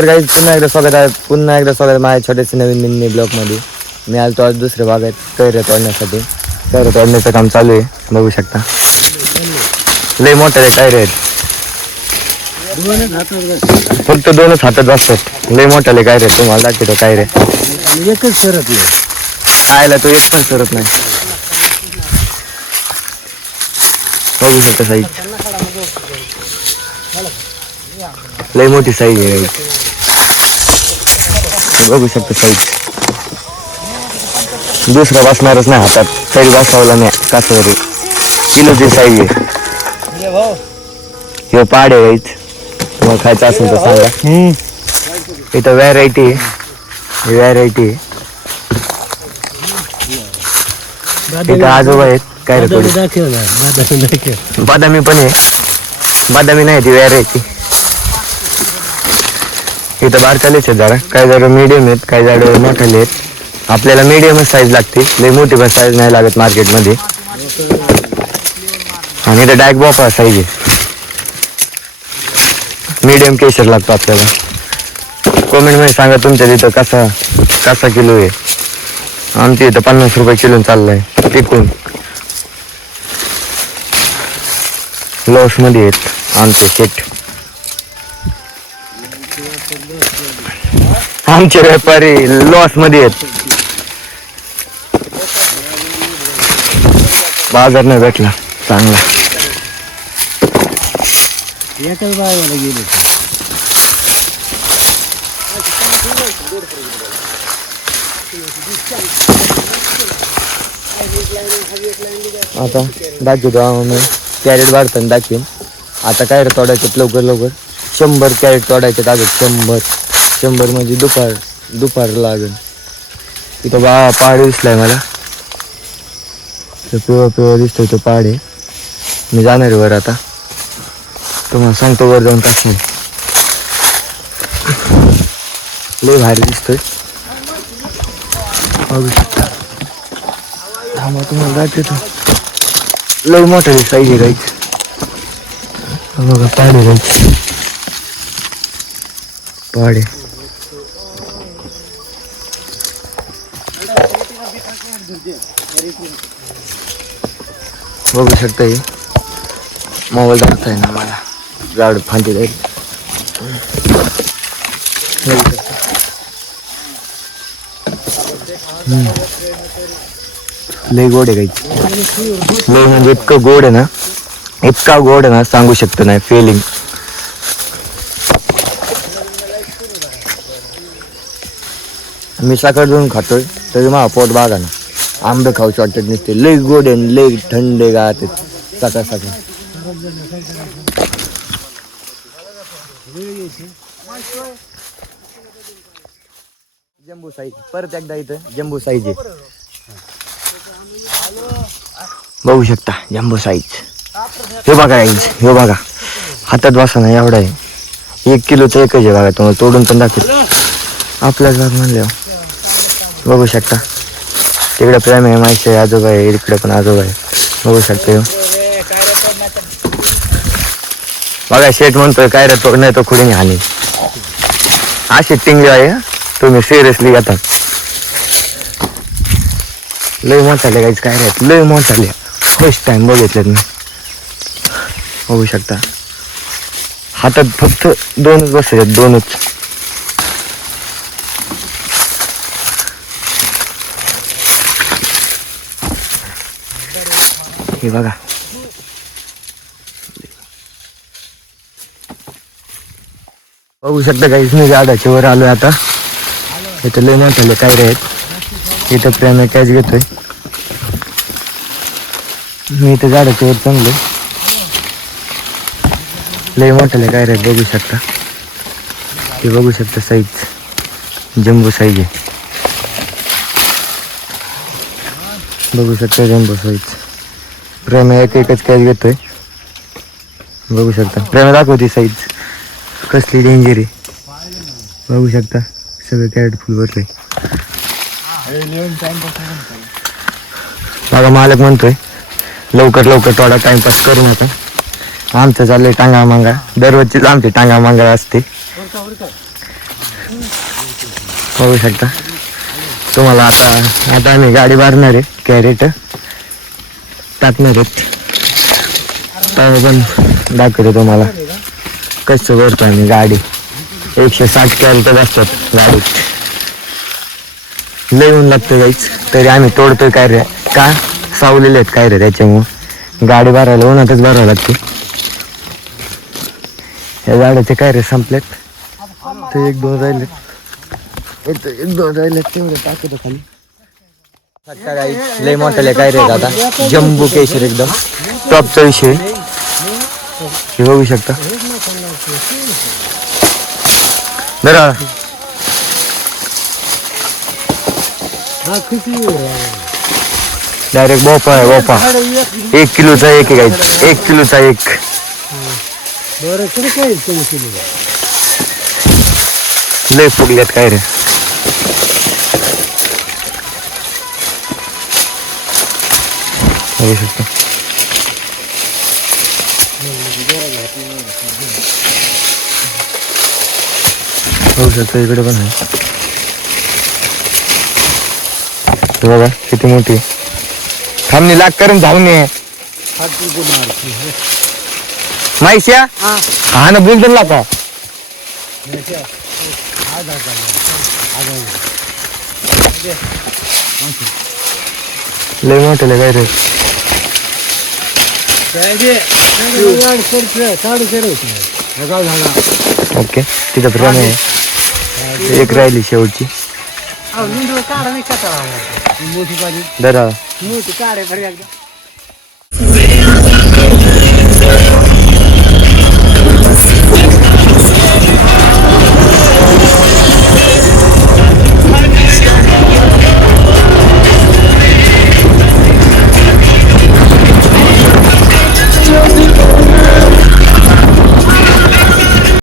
तर काही पुन्हा एकदा स्वागत आहे माझ्या छोट्याशा नवीन मिनी ब्लॉगमध्ये. मी आलो आज दुसऱ्या भागात कैऱ्या तोडण्यासाठी. कैऱ्या तोडण्याचं काम चालू आहे, बघू शकता. लय मोठे कैऱ्या आहेत, फक्त दोनच हातात बसतात. लय मोठ्याले कैऱ्या तुम्हाला दाखवतो. कैऱ्या एकच सरत नाही खायला तो एक पण सरत नाही. बघू शकता साईज, लय मोठी साईज आहे. बघू शकता साईज. दुसरा बसणारच नाही हातात, तरी बसवला नाही कासवरी. किलोची साईज आहे. हे पाड आहे गाईच, तुम्हाला खायचं असेल तर सांगा. इथं व्हॅरायटी आहे, व्हॅरायटी आहे. इथं आजोबा आहेत काय रे, बदामी पण आहे. बदामी नाही ती व्हॅरायटी. इथं बारकालेच आहेत जरा, काही झाडं मिडियम आहेत, काही झाडं मोठाले आहेत. आपल्याला मिडियमच साईज लागते, लई मोठी पण साईज नाही लागत मार्केटमध्ये. आणि इथं डायरेक्ट बॉपा साईज आहे. मीडियम केशर लागतो आपल्याला. कमेंटमध्ये सांगा तुमच्या तिथं कसा किलो आहे. आमच्या इथं 50 रुपये किलो चाललाय टिकून. लॉसमध्ये आहेत आमचे शेट, आमचे व्यापारी लॉसमध्ये आहेत. बाजार नाही भेटला चांगला. एकच बाजाराला गेले. आता दाखवतो मी कॅरेट वाढताना दाखवेन. आता काय रे तोडायचं लवकर 100 कॅरेट तोडायचे अजून. 100 म्हणजे दुपार लागेल. इथं पहाड दिसलाय मला, पिवळा दिसतोय तो पहाड आहे. मी जाणार आहे वर आता, तुम्हाला सांगतो वर जाऊन कसं लय भारी दिसतोय. बघू शकता. थांबा तुम्हाला दाखवतो. लय मोठा साईज आहे गाईच. बघा पाडे गाईच, पाडे. बघू शकता. हे मोबाईल दाखवताय ना मला, झाड फांदी जाईल. लय गोड आहे गाईच. लय म्हणजे इतकं गोड आहे ना, इतका गोड आहे ना सांगू शकतो नाही. फिलिंग मी साखर देऊन खातोय तरी मला पोट बागा ना. आंबे खाऊचे वाटत नसते. लय गोड आहे, लय थंडे गाते सकाळ. जम्बो साईज परत एकदा इथं जम्बो साईज आहे. बघू शकता जम्बो साईज. हे बघा साईज, हे बघा हातात बसा ना एवढा आहे. 1 किलोचं एकच आहे बघा. तुम्हाला तोडून पण दाखवेल आपल्याच भाग म्हणल्यावर. बघू शकता. तिकडे प्रेम आहे, माहिती आहे, आजोबा आहे. इकडे पण आजोबा आहे, बघू शकता. बघा शेट म्हणतोय काय रे तोड नाही तो खुडीने हानी. अशी टिंगली आहे तुम्ही सिरियसली घेता. लय मोठाले काहीच काय राहत, लय मोठाले. फर्स्ट टाइम बघितलं मी. बघू शकता हातात फक्त 2च बसायचे, 2च. हे बघा. बघू शकता काहीच नाही. झाडाच्या वर आलोय आता. इथं लय मोठाले काय आहेत. इथं प्रेम कॅच घेतोय मी. इथं झाडाच्या वर चांगलं लय मोठाले काय आहेत. बघू शकता. हे बघू शकता साईज जम्बो साईज आहे. बघू शकता जम्बो साईज. प्रेम एकच कॅच घेतोय. बघू शकता. प्रेम दाखवते साईज कसली डेंजर आहे. बघू शकता सगळं कॅरेट फुल भरलंय. बघा मालक म्हणतोय लवकर थोडा टाइमपास करू नका. आमचं चाललंय टांगा मांगा. दररोजचीच आमची टांगा मांगा असते. बघू शकता तुम्हाला आता आम्ही गाडी भरणार आहे कॅरेट टाकणार आहेत तेव्हा पण दाखवतो तुम्हाला कसं भरतो आम्ही गाडी 160 कॅरेट असतात गाडीत लय ऊन लागतं जायच तरी आम्ही तोडतोय काय रे का सावलेले आहेत काय रे त्याच्यामुळं गाडी भरायला उन्हातच भरावं लागते या झाडाचे काय रे संपलेत ते 1-2 राहिलेत 1-2 राहिलेत तेवढे टाकतो खाली लय मोठ्याले काय रे आता जम्बू केशर एकदम टॉपचा विषय हे बघू शकता बरं डायरेक्ट बोपा आहे बोपा 1 किलोचा एक आहे 1 किलोचा एक बरं तरी काय किलो लय फुगल्यात काय रे बघू शकता बघू शकता इकडे पण आहे हे बघा किती मोठी थांबणी लाग करून जाऊन ये माहिश्या हा ना बोल दिला का लय मोठे काय रे ओके तिथं प्रमाण आहे एक राहिली शेवटची काढा नाही कसा मोठी पाणी दरा मोठी काढे बरं एकदा